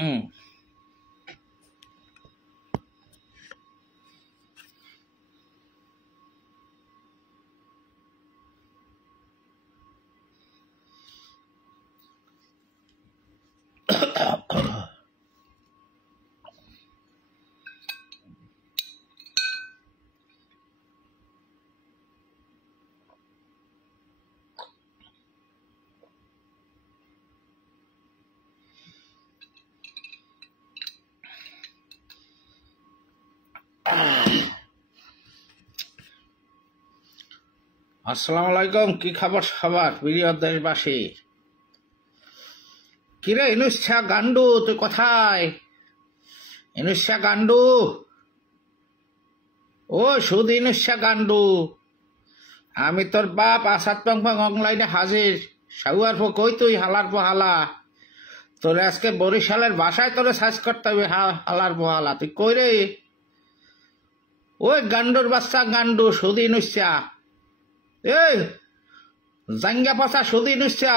হুম আসসালামু আলাইকুম। কি খবর সবার প্রিয় দেশবাসী? কিরে ইনুসা গান্ডু, তুই কোথায়? ইনুসা গান্ডু, ও শুধু ইনুসা গান্ডু, আমি তোর বাপ আসাদ পাং অনলাইনে হাজির। সাউয়ার পো কই তুই হালার পো হালা? তোরে আজকে বরিশালের বাসায় তোরে সার্চ করতে হবে। হালার পো হালা তুই কই রে? ওই গান্ডুর বাচ্চা গান্ডু, শুধু ইনুসা, এই জাঙ্গা পচা শুধু ইনুসা,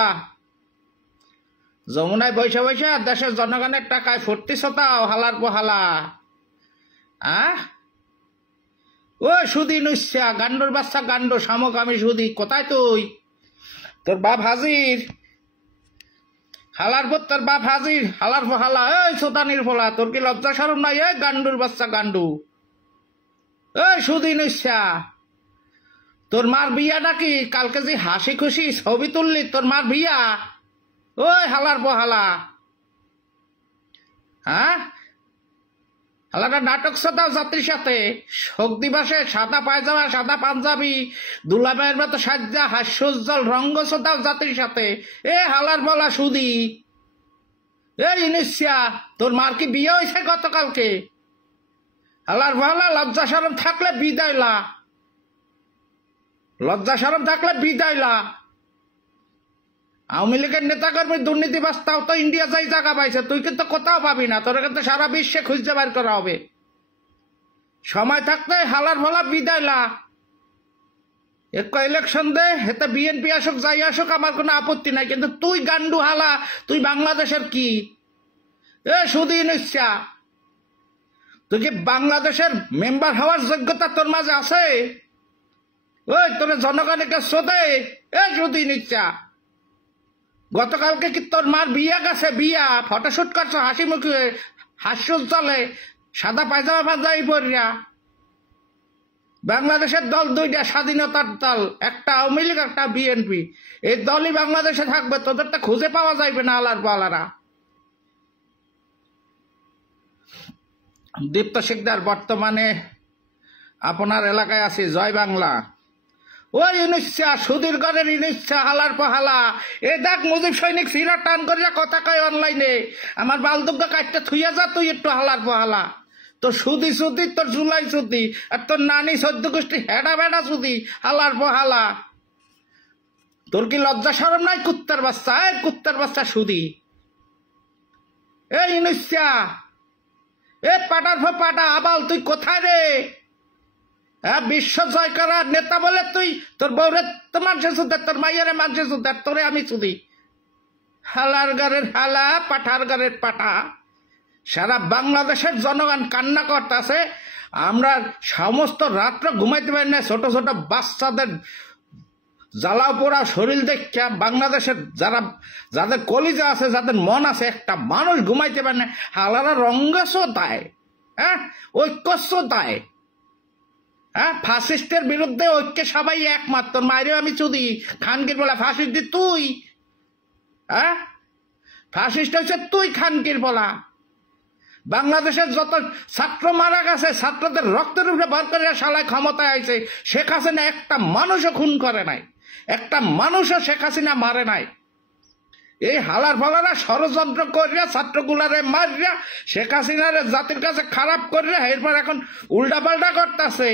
যমুনায় বৈশা বৈশা দেশের জনগণের টাকায় ফুর্তি ছতাও হালার পো হালা। ও সুদি নুসা, গান্ডুর বাচ্চা গান্ডু, শামুক আমি সুদি। কোথায় তুই? তোর বাপ হাজির। হালার পর তোর বাপ হাজির। হালার পর হালা, এই সোতানির ফলা, তোর কি লজ্জা শরম নাই? এই গান্ডুর বাচ্চা গান্ডু, এই সুদি নুসা, তোর মার বিয়া নাকি? কালকে যে হাসি খুশি ছবি তুললি, তোর মার বিয়া? ওই হালার পর হালা, হালাটা নাটক সাদাও যাত্রীর সাথে। শোক দিবসে সাদা পায়জামা, সাদা পাঞ্জাবি, দুলাভাইয়ের মতো সাজ্জা হাস্যোজ্জ্বল রঙ্গ সাদাও যাত্রীর সাথে। এ হালার বলা সুদি, এ ইনুসিয়া, তোর মার কি বিয়ে হয়েছে গতকালকে? হালার বলা, লজ্জা শরম থাকলে বিদায়লা, লজ্জা শরম থাকলে বিদায়লা। আওয়ামী লীগের নেতা কর্মী দুর্নীতিবাজ, তাও তো ইন্ডিয়া যাই জায়গা পাইছে, তুই কিন্তু কোথাও পাবি না। তোর কিন্তু সারা বিশ্বে খুঁজতে বের করা হবে। সময় থাকতে হালার ভলা বিদায়লা। এক ইলেকশন দে, হেতে বিএনপি আসুক যাই আসুক আমার কোনো আপত্তি নাই, কিন্তু তুই গান্ডু হালা, তুই বাংলাদেশের কি? এ শুধু ইনুসা, তুই কি বাংলাদেশের মেম্বার হওয়ার যোগ্যতা তোর মাঝে আছে? ওই তোর জনগণকে শোধে। এ শুধু ইনুসা, গতকালকে কি তোর মার বিয়া গেছে? বিয়া ফটোশুট করছো হাসি মুখে, হাস্যোজ্জ্বলে, সাদা পায়জামা পাঞ্জাবি পরিয়া। বাংলাদেশের দল দুইটা, স্বাধীনতার দল, একটা আওয়ামী লীগ একটা বিএনপি। এই দলই বাংলাদেশে থাকবে, তোদের তো খুঁজে পাওয়া যাইবে না আলার পালারা। দীপ্ত শিকদার, বর্তমানে আপনার এলাকায় আছি। জয় বাংলা। ওই ইনুসা, সুদীর ঘরের ইনুসা, হালার পহালা। এ দেখ মুজিব সৈনিক সিরা টান করিয়া কথা কয় অনলাইনে। আমার বালদুগ্গা কাটতে থুইয়া যা তুই একটু হালার পহালা। তোর সুদি সুদি, তোর জুলাই সুদি, আর তোর নানি সদ্য গোষ্ঠী হেডা বেড়া সুদি, হালার পহালা। তোর কি লজ্জা শরম নাই? কুত্তার বাচ্চা, এই কুত্তার বাচ্চা সুদি। এই ইনুসা, এ পাটার ফো পাটা আবাল, তুই কোথায় রে? বিশ্ব জয় করার নেতা বলে তুই তোর বউরে তো মানছে সুদার, তোর মাইয়ারে মানছে সুদার, তোরে আমি সুদি। হালার ঘরের হালা, পাঠার ঘরের পাঠা। সারা বাংলাদেশের জনগণ কান্না করতেছে। আমরা সমস্ত রাত্র ঘুমাইতে পারি না, ছোট ছোট বাচ্চাদের জ্বালাও পোড়া শরীর দেখা বাংলাদেশের যাদের কলিজা আছে, যাদের মন আছে, একটা মানুষ ঘুমাইতে পারে না। হালারা রঙ্গস দেয়, ঐক্যস্য দেয়। ফাসিস্টের বিরুদ্ধে ঐক্যে সবাই একমাত্র। মায়েরও আমি চুদি, খানকির বলা ফাসিস্ট তুই। ফাসিস্ট হচ্ছে তুই, খানকির বলা। বাংলাদেশের যত ছাত্র মারা গেছে, ছাত্রদের রক্তের উপরে ভর করে শালায় ক্ষমতায় আইছে। শেখ হাসিনা একটা মানুষও খুন করে নাই, একটা মানুষও শেখ হাসিনা মারে নাই। এই হালার ফালারা ষড়যন্ত্র করিয়া ছাত্রগুলারে মারিয়া শেখ হাসিনারে জাতির কাছে খারাপ করিয়া এরপর এখন উল্টা পাল্টা করতেছে।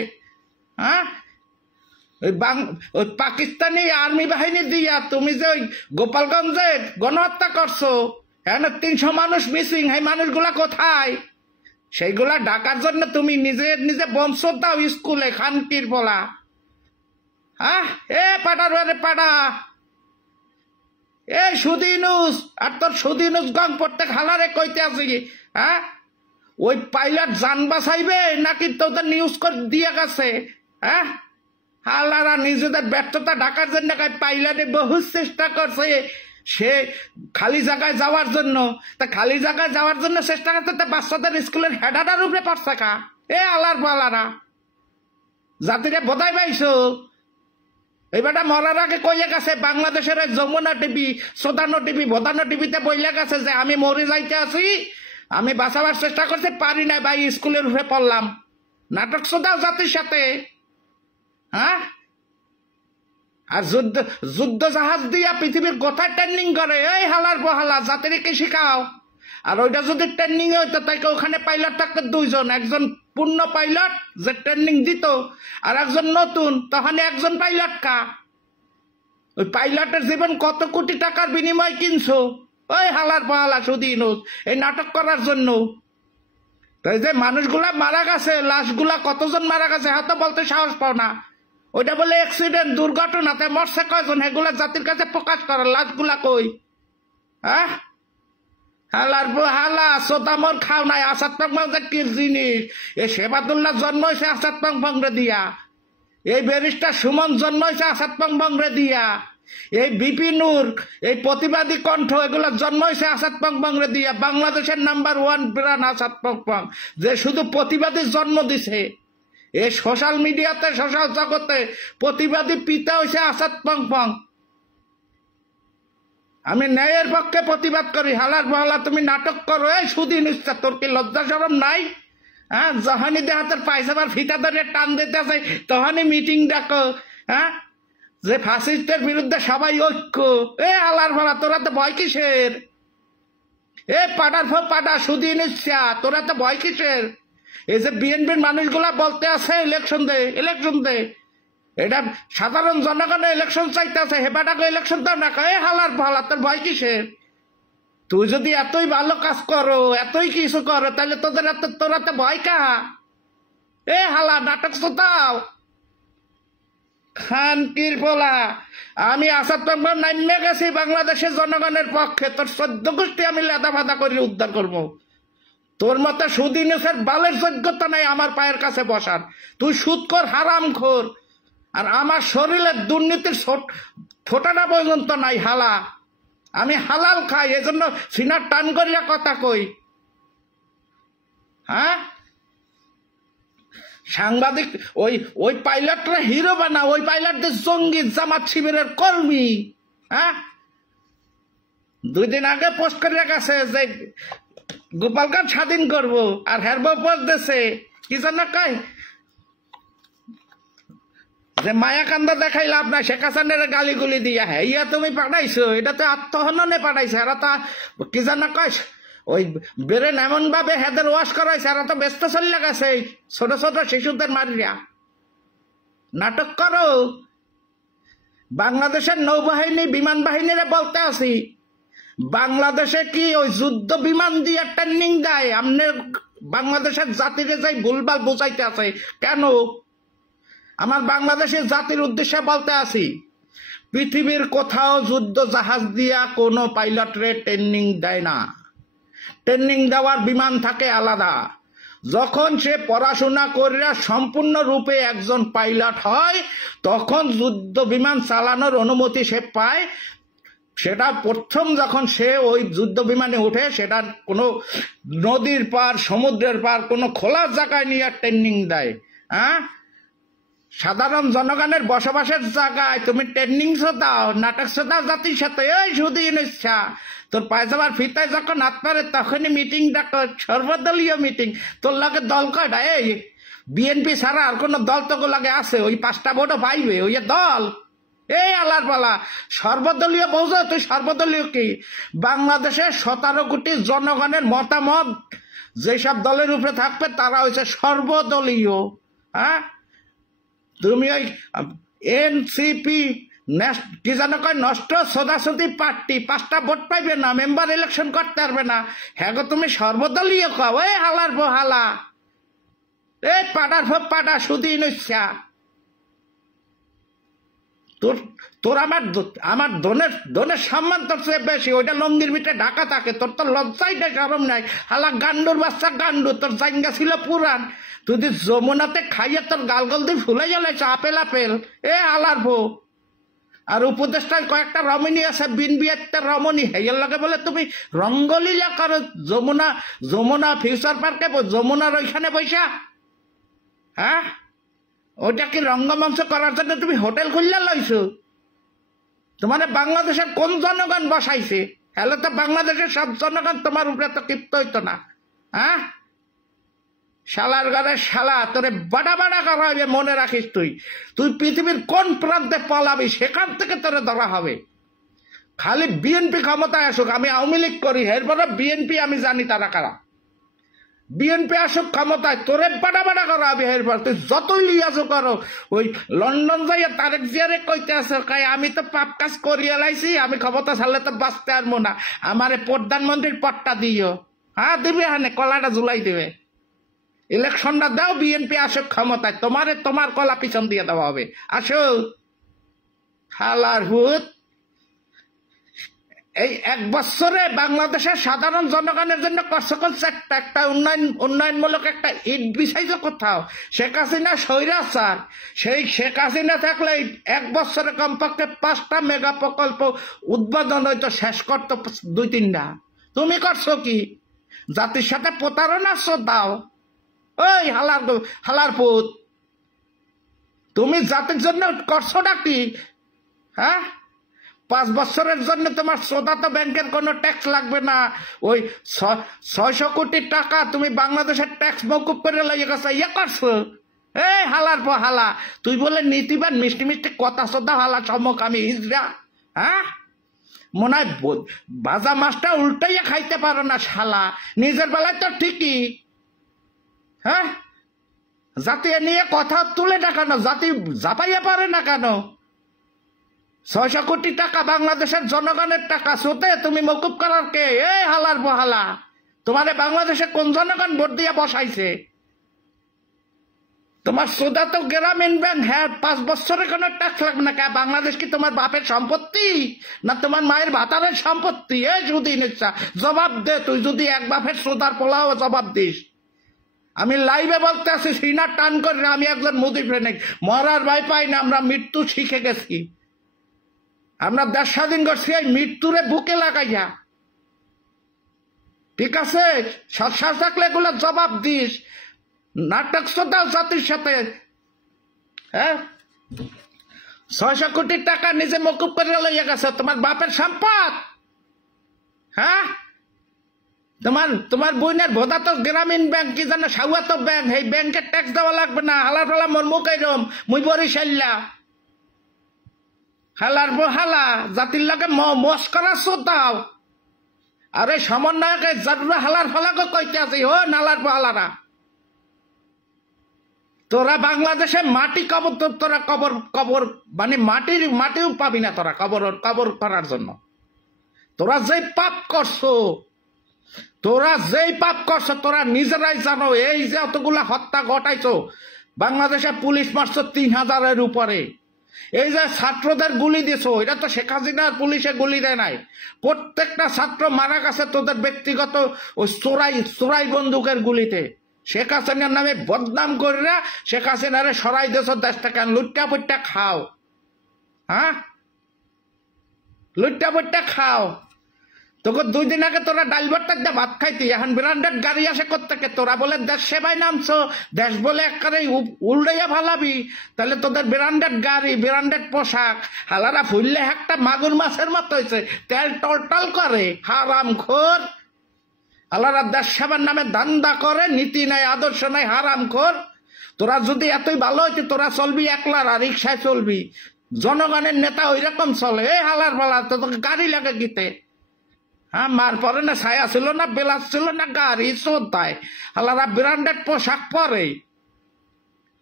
ওই পাকিস্তানি আর্মি বাহিনী দিয়া তুমি যে ওই গোপালগঞ্জে গণহত্যা করছো, হ্যাঁ 300 মানুষ মিসিং, এই মানুষগুলা কোথায়? সেইগুলা ঢাকার জন্য তুমি নিজে বংশ দাও স্কুলে, খানকির বলা। এ পাড়ার পাড়া, এই সুদিনুস আর তোর সুদিনুস গং প্রত্যেক হালারে কইতে আছি হ্যাঁ ওই পাইলট জান বাঁচাইবে নাকি তোদের নিউজ করে দিয়ে গেছে হ্যাঁ হালারা নিজেদের ব্যর্থতা ঢাকার জন্য পাইলটে বহু চেষ্টা করছে সে খালি জায়গায় যাওয়ার জন্য তা খালি জায়গায় যাওয়ার জন্য চেষ্টা করতে বাচ্চাদের স্কুলের হেডাটার উপরে পড়ছে কা এ আলার পালারা জাতিরে বোধাই পাইছো এইবারটা মরার আগে কইলে গেছে বাংলাদেশের যমুনা টিভি সোদানো টিভি ভোদানো টিভিতে বইলে গেছে যে আমি মরে যাইতে আছি আমি বাঁচাবার চেষ্টা করতে পারি না ভাই স্কুলের উপরে পড়লাম নাটক সোদাও জাতির সাথে হ্যাঁ আর যুদ্ধ জাহাজ দিয়া পৃথিবীর কোথায় ট্রেনিং করে এই হালার বহালা জাতির কি শিখাও আর ওইটা যদি ট্রেনিং হইতো তাইকে ওখানে পাইলট থাকতো দুইজন একজন পূর্ণ পাইলট যে ট্রেনিং দিত আর একজন নতুন তখন একজন পাইলট কা ওই পাইলটের জীবন কত কোটি টাকার বিনিময় কিনছো ওই হালার বহালা সুদিন এই নাটক করার জন্য তাই যে মানুষগুলা মারা গেছে লাশগুলা কতজন মারা গেছে হয়তো বলতে সাহস পাও না ওইটা বলে অ্যাক্সিডেন্ট দুর্ঘটনাতে মরছে কয়জন এগুলা জাতির কাছে প্রকাশ করে লাশগুলা কই হ্যাঁ হালার হালা সোতামর খাও নাই আসাদ পাং কি জিনিস এই সেবাতুল্লাহ জন্ম হয়েছে আসাদ পাং রে দিয়া এই ব্যারিস্টার সুমন জন্ম হয়েছে আসাদ পাং রে দিয়া এই বিপিনুর এই প্রতিবাদী কণ্ঠ এগুলা জন্ম হয়েছে আসাদ পাং রে দিয়া বাংলাদেশের নাম্বার 1 ব্রান্ড আসাদ পাং যে শুধু প্রতিবাদী জন্ম দিছে এই সোশ্যাল মিডিয়াতে সোশ্যাল জগতে প্রতিবাদী পিতা হয়েছে আসাদ পাং আমি ন্যায়ের পক্ষে প্রতিবাদ করি হালার বহালা তুমি নাটক করো এই সুদিন ইচ্ছা তোর কি লজ্জা শরম নাই হ্যাঁ যখনই দেহাতের পায়জামার ফিতা ধরে টান দিতেছে তখনই মিটিং ডাকো হ্যাঁ যে ফাসিস্টের বিরুদ্ধে সবাই ঐক্য এ হালার বহালা তোরা তো ভয় কিসের এ পাটার ফ পাটা সুদিন ইচ্ছা তোরা তো ভয় কিসের এই যে বিএনপির মানুষগুলা বলতে আছে ইলেকশন দে এটা সাধারণ জনগণের ইলেকশন চাইতে আছে হেবাটাকে ইলেকশন দাও না এ হালার ভালা তোর ভয় কিসের তুই যদি এতই ভালো কাজ করো এতই কিছু করো তাহলে তোদের তোরা তো ভয় কা এ হালা নাটক শোতাও খানকির বলা আমি আসাদ পাং নামে গেছি বাংলাদেশের জনগণের পক্ষে তোর 14 গোষ্ঠী আমি লেদা ফাদা করে উদ্ধার করবো তোর মতো সুদিনের বালের যোগ্যতা নাই আমার পায়ের কাছে বসার তুই সুদখোর হারামখোর আর আমার শরীরের দুর্নীতির ফোটাটা পর্যন্ত নাই হালা আমি হালাল খাই এজন্য সিনার টান করিয়া কথা কই হ্যাঁ সাংবাদিক ওই পাইলটরা হিরো বানা ওই পাইলটদের জঙ্গি জামাত শিবিরের কর্মী হ্যাঁ 2 দিন আগে পোস্ট করে গেছে যে গোপালগঞ্জ স্বাধীন করবো আর হেরবো পোস্ট দিছে কি জানা কয় যে মায়াকান্দা দেখাইলাম না শেখ হাসিনার গালিগুলি দিয়া হ্যাঁ ইয়া তুমি পাঠাইছো এটা তো আত্মহননে পাঠাইছে এরা তা কি জানা কয় ওই বেরেন এমন ভাবে হেদের ওয়াশ করাইছে এরা তো ব্যস্ত চলে গেছে ছোট ছোট শিশুদের মারিয়া নাটক করো বাংলাদেশের নৌবাহিনী বিমান বাহিনীরে বলতে আছি বাংলাদেশে কি ওই যুদ্ধ বিমান দিয়ে ট্রেনিং দেয় আমনে বাংলাদেশের জাতিকে যাই ভুলভাল বুঝাইতে আছে কেন আমার বাংলাদেশের জাতির উদ্দেশ্যে বলতে আছি পৃথিবীর কোথাও যুদ্ধ জাহাজ দিয়া কোনো পাইলটরে ট্রেনিং দেয় না ট্রেনিং দেওয়ার বিমান থাকে আলাদা যখন সে পড়াশোনা করে সম্পূর্ণরূপে একজন পাইলট হয় তখন যুদ্ধ বিমান চালানোর অনুমতি সে পায় সেটা প্রথম যখন সে ওই যুদ্ধ বিমানে উঠে সেটা কোনো নদীর পার সমুদ্রের পার কোনো খোলা জায়গায় নিয়ে ট্রেনিং দেয় হ্যাঁ সাধারণ জনগণের বসবাসের জায়গায় তুমি ট্রেনিং দাও নাটক দাও জাতির সাথে এই সুদিন ইচ্ছা তোর পায়জামার ফিতায় যখন হাত পারে তখনই মিটিং ডাকো সর্বদলীয় মিটিং তোর লাগে দল কয়টা এই বিএনপি ছাড়া আর কোনো দল তো লাগে আছে ওই 5টা ভোটও পাইবে ওই দল এই আলার পালা সর্বদলীয় বোঝো তুই সর্বদলীয় কি বাংলাদেশের 17 কোটি জনগণের মতামত যেসব দলের উপরে থাকবে তারা হচ্ছে সর্বদলীয় হ্যাঁ তুমি ওই এনসিপি কি জানো কয় নষ্ট সোদাসুদি পার্টি 5টা ভোট পাইবে না মেম্বার ইলেকশন করতে পারবে না হ্যাঁ গো তুমি সর্বদলীয় কও এই হালার বহালা এই পাটার পাটা সুদিন ইচ্ছা তোর আমার দনের সম্মান তোর চেয়ে বেশি, ওইটা লঙ্গির ভিতরে ঢাকা থাকে, তোর তো লজ্জাই নেই, শরম নাই। হালা গান্ডুর বাচ্চা গান্ডু, তোর জাঙ্গা ছিল পুরান, তুই যমুনাতে খাইয়ে তোর গালগল দিয়ে ফুলে জ্বালাইছ আপেল আপেল। এ হালার বউ। আর উপদেষ্টায় কয়েকটা রমণী আছে, বিনবি একটা রমণী, হেয়ের লগে বলে তুমি রঙ্গলীলা করো যমুনা ফিউচার পার্কে, যমুনার ওইখানে বৈশা। হ্যাঁ, ওইটা কি রঙ্গমঞ্চ করার জন্য তুমি হোটেল খুললে লইছো? তোমার বাংলাদেশের কোন জনগণ বসাইছে? হ্যালো, তো বাংলাদেশের সব জনগণ তোমার উপরে তো তৃপ্ত হইতো না। হ্যাঁ, শালার ঘরে শালা, তোরে বাড়া বাড়া করা হবে, মনে রাখিস। তুই পৃথিবীর কোন প্রান্তে পালাবি, সেখান থেকে তোরে ধরা হবে। খালি বিএনপি ক্ষমতায় আসুক, আমি আওয়ামী লীগ করি, এরপরে বিএনপি আমি জানি তারা কারা। বিএনপি আসুক ক্ষমতায়, তোরে বাড়া বাড়া করা হবে। এরপর তুই যতই লিয়াজো করো, ওই লন্ডন যাইয়া তারেক জিয়ারে কইতে আছে, আমি তো পাপ কাজ করিয়া লাইছি, আমি ক্ষমতা ছাড়লে তো বাঁচতে পারবো না, আমারে প্রধানমন্ত্রীর পদটা দিও। হ্যাঁ, দিবে, হানে কলাটা ঝুলাই দিবে। ইলেকশনটা দাও, বিএনপি আসুক ক্ষমতায়, তোমার কলা পিছন দিয়ে দেওয়া হবে। আসো হালার ভূত। এই 1 বছরে বাংলাদেশের সাধারণ জনগণের জন্য একটা উন্নয়নমূলক একটা ইট বিছাইছে কোথাও? শেখ হাসিনা স্বৈরাচার, সেই শেখ হাসিনা থাকলে 1 বছরে কমপক্ষে 5টা মেগা প্রকল্প উদ্বোধন হইতো, শেষ করতো 2-3টা। তুমি করছো কি? জাতির সাথে প্রতারণা দাও। ওই হালার পুত, তুমি জাতির জন্য করছোটা কি? হ্যাঁ, 5 বছরের জন্য তোমার শ্রোতাত ব্যাংকের কোনো ট্যাক্স লাগবে না। ওই 600 কোটি টাকা তুমি বাংলাদেশের ট্যাক্স মৌকুব করে লাগিয়ে গেছো, ইয়ে করছো। এই হালার পো হালা, তুই বলে নীতিবান, মিষ্টি মিষ্টি কথা শ্রদ্ধা, হালা চমক আমি হিজড়া। হ্যাঁ, মনে হয় ভাজা মাছটা উল্টাইয়া খাইতে পারো না শালা। নিজের বেলায় তো ঠিকই। হ্যাঁ, জাতি নিয়ে কথা তুলে না কেন? জাতি জাপাইয়া পারে না কেন? 600 কোটি টাকা বাংলাদেশের জনগণের টাকা, সোতে তুমি মকুব করার কে? এই হালার বহালা, তোমারে বাংলাদেশে কোন জনগণ ভোট দিয়ে বসাইছে? তোমার সোদা তো গ্রামীণ ব্যাংক। হ্যাঁ, 5 বছরে কোনো ট্যাক্স লাগবে না। বাংলাদেশ কি তোমার বাপের সম্পত্তি না তোমার মায়ের ভাতারের সম্পত্তি? এই যদি নিচ্ছা জবাব দে। তুই যদি এক বাপের সোদার পোলাও জবাব দিস। আমি লাইভে বলতে আছি, সিনা টান করি না, আমি একজন মোদি প্রেমিক। মরার ভয় পাই না, আমরা মৃত্যু শিখে গেছি। আমরা দেশ স্বাধীন করছি এই মৃত্যুরে বুকে লাগাইয়া। ঠিক আছে, সৎসাহ থাকলে এগুলো জবাব দিস। নাটক শ্রোতাও জাতির সাথে। হ্যাঁ, 600 কোটি টাকা নিজে মকুব করে লইয়া গেছে, তোমার বাপের সম্পদ। হ্যাঁ, তোমার বোনের ভোদা তো গ্রামীণ ব্যাংক, কি জানো সাউয়াত ব্যাংক, এই ব্যাংকের ট্যাক্স দেওয়া লাগবে না। হালার ফালা মোর মুখ এরম, মুই বরিশাল্লা। হালার হালা, জাতির লাগে মস করা শ্রোতাও। আর এই সমন্বয়কে যারা হালার ফালাকে কইতে আছে, ও নালার হালারা, তোরা বাংলাদেশে মাটি কবর, তোরা কবর মানে মাটিও পাবি না তোরা কবর করার জন্য। তোরা যেই পাপ করছো, তোরা নিজেরাই জানো। এই যে অতগুলা হত্যা ঘটাইছো, বাংলাদেশে পুলিশ মারছো 3000-এর উপরে। এই যে ছাত্রদের গুলি দিছো, এটা তো শেখ হাসিনার পুলিশে গুলি দেয় নাই। প্রত্যেকটা ছাত্র মারা গেছে তোদের ব্যক্তিগত ওই চোরাই বন্দুকের গুলিতে। শেখ হাসিনার নামে বদনাম করে শেখ হাসিনারে সরাই দিয়েছ দেশ থেকে। লুট্টা পুট্টা খাও। হ্যাঁ, লুট্টা পুট্টা খাও। তোকে 2 দিন আগে তোরা ডাল ভর্তা দিয়ে ভাত খাইতি, এখন ব্র্যান্ডেড গাড়ি আসে কোত্থেকে? তোরা বলে দেশ সেবাই নামছো, দেশ বলে একবারে উল্টাইয়া ভালাবি। তাহলে তোদের ব্র্যান্ডেড গাড়ি, ব্র্যান্ডেড পোশাক, হালারা ফুললে একটা মাগুর মাছের মতো হয়েছে, তেল টলটল করে। হারাম খোর হালারা দেশ সেবার নামে দান্দা করে, নীতি নাই, আদর্শ নাই, হারাম খোর। তোরা যদি এতই ভালো হইতি, তোরা চলবি একলারা, রিক্সায় চলবি। জনগণের নেতা ওই রকম চলে। এই হালার ফালা, তোকে গাড়ি লাগে গীতে। হ্যাঁ, মার পরে না ছায়া ছিল না, বেলাস ছিল না, গাড়ি চোদ্দায়। হালারা ব্র্যান্ডেড পোশাক পরে,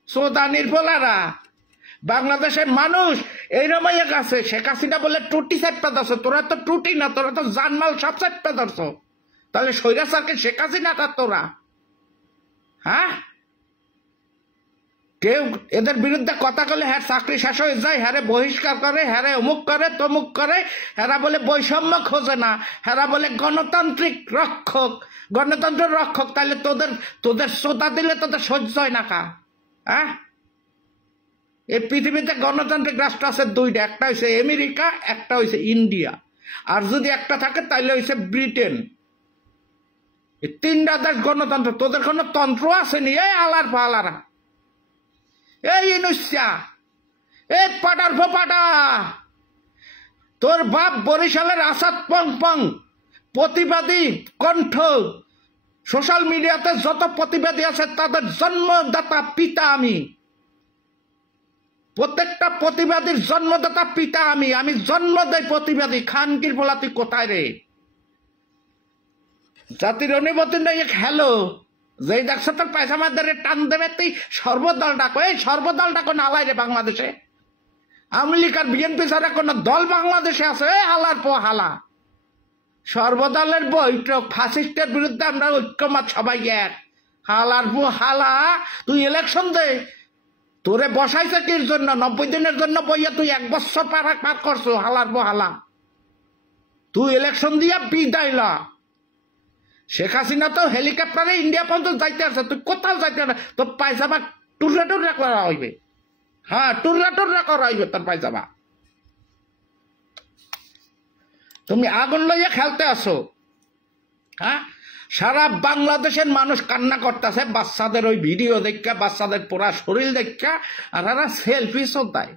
চোদানির পোলারা। বাংলাদেশের মানুষ এইরকম গেছে। শেখ হাসিনা বলে টুটি চাপটা ধরছো, তোরা তো টুটি না, তোরা তো জানমাল সব চাপটা ধরছো। তাহলে স্বৈরাচারকে শেখ হাসিনা তোরা? হ্যাঁ, কেউ এদের বিরুদ্ধে কথা বলে হ্যাঁ চাকরি শেষ হয়ে যায়, হ্যাঁ বহিষ্কার করে, হ্যাঁ অমুক করে তমুক করে, হ্যাঁ বলে বৈষম্য খোঁজে না, হ্যাঁ বলে গণতান্ত্রিক রক্ষক, গণতন্ত্রের রক্ষক। তাহলে তোদের শ্রোতা দিলে তোদের সহ্য হয় না কা? হ্যাঁ, এই পৃথিবীতে গণতান্ত্রিক রাষ্ট্র আছে দুইটা, একটা হয়েছে আমেরিকা, একটা হয়েছে ইন্ডিয়া, আর যদি একটা থাকে তাহলে হয়েছে ব্রিটেন। এই তিনটা দেশ গণতন্ত্র। তোদের কোনো তন্ত্র আসেনি? এই আলার পালারা, এই ইনুসা, এই পাটার ফোপাটা, তোর বাপ বরিশালের আসাদ পং পং প্রতিবাদী কণ্ঠ, সোশ্যাল মিডিয়াতে যত প্রতিবাদী আছে তাদের জন্মদাতা পিতা আমি। প্রত্যেকটা প্রতিবাদীর জন্মদাতা পিতা আমি। আমি জন্ম দেয় প্রতিবাদী। খানকির বলা তুই কোথায় রে? জাতির অনুমতি নেই খেলো, যেই দেখছো তোর পায়জামার ধরে টান দেবে তুই সর্বদল ডাকো। এই সর্বদল ডাকো নালাই রে বাংলাদেশে? আওয়ামী লীগ আর বিএনপি ছাড়া কোন দল বাংলাদেশে আছে? হালার পো হালা। সর্বদলের বৈঠক, ফাসিস্টের বিরুদ্ধে আমরা ঐক্যমত সবাই এক। হালার পো হালা, তুই ইলেকশন দে। তোরে বসাইছে কির জন্য? 90 দিনের জন্য বইয়া তুই 1 বছর পার করছো। হালার পো হালা, তুই ইলেকশন দিয়া বিদায় ল। শেখ হাসিনা তো হেলিকপ্টারে ইন্ডিয়া পর্যন্ত যাইতে আছে, তুই কোথাও যাইতে না। তোর পায়জামা টুররা টুররা করা হইবে। হ্যাঁ, টুররা টুররা করা হইবে তোর পায়জামা। তুমি আগুন লইয়া খেলতে আসো। হ্যাঁ, সারা বাংলাদেশের মানুষ কান্না করতেছে বাচ্চাদের ওই ভিডিও দেখা, বাচ্চাদের পুরা শরীর দেখা, আর এরা সেলফি দেয়।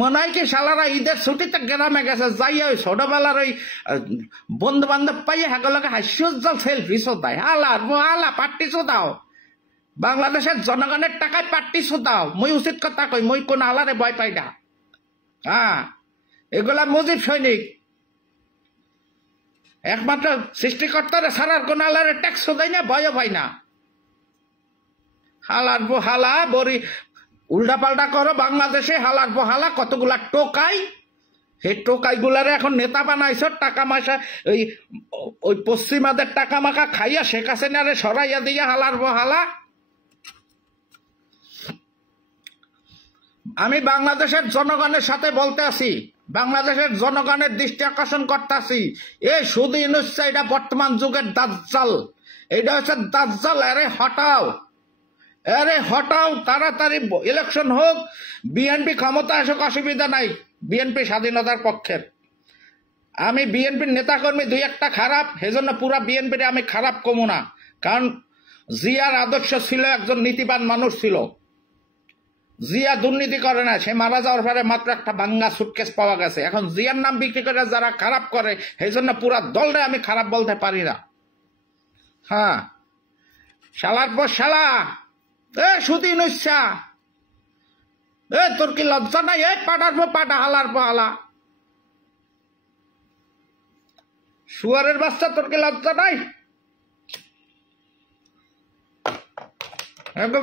মনে হয় কি শালারা ঈদের ছুটিতে গ্রামে গেছে, যাইয়া ওই ছোটবেলার ওই বন্ধু বান্ধব পাইয়া হেগুলোকে হাস্যোজ্জ্বল সেলফি দেয়। হালার হালা, পার্টি দাও। বাংলাদেশের জনগণের টাকায় পার্টি দাও। মই উচিত কথা কই, মই কোন হালারে ভয় পাই না। হ্যাঁ, এগুলা মুজিব সৈনিক। একমাত্র সৃষ্টিকর্তারে সারার কোন হালারে ট্যাক্স দেয় না, ভয় পাই না। হালার হালা বড়ি উল্টা পাল্টা করো বাংলাদেশে। হালার হালা কতগুলা টোকাই, সেই টোকাই গুলারে এখন নেতা বানাইছ। টাকা মাসা ওই পশ্চিমাদের টাকা মাখা খাইয়া শেখ হাসিনারে সরাইয়া দিয়া হালার হালা। আমি বাংলাদেশের জনগণের সাথে বলতে আছি, বাংলাদেশের জনগণের দৃষ্টি আকর্ষণ করতে আছি। এ শুধু ইনুসা, এটা বর্তমান যুগের দাজ্জাল। এটা হচ্ছে দাজ্জাল। আরে হটাও, আরে হটাও, তাড়াতাড়ি ইলেকশন হোক, বিএনপি ক্ষমতা আসুক, অসুবিধা নাই। বিএনপি স্বাধীনতার পক্ষের। আমি বিএনপির নেতাকর্মী দুই একটা খারাপ, সেজন্য পুরা বিএনপির আমি খারাপ কমু না। কারণ জিয়ার আদর্শ ছিল, একজন নীতিবান মানুষ ছিল। জিয়া দুর্নীতি করে না। সে মারা যাওয়ার পরে মাত্র একটা ভাঙ্গা সুটকেস পাওয়া গেছে। এখন জিয়ার নাম বিক্রি করে যারা খারাপ করে, সেই জন্য পুরা দলরে আমি খারাপ বলতে পারি না। হ্যাঁ, শালার পর শালা, এ শুধু নইসা, এ তোর কি লজ্জা নাই? এই পাটার পর পাটা, হালার পর হালা, শুয়ারের বাচ্চা, তোর কি লজ্জা নাই?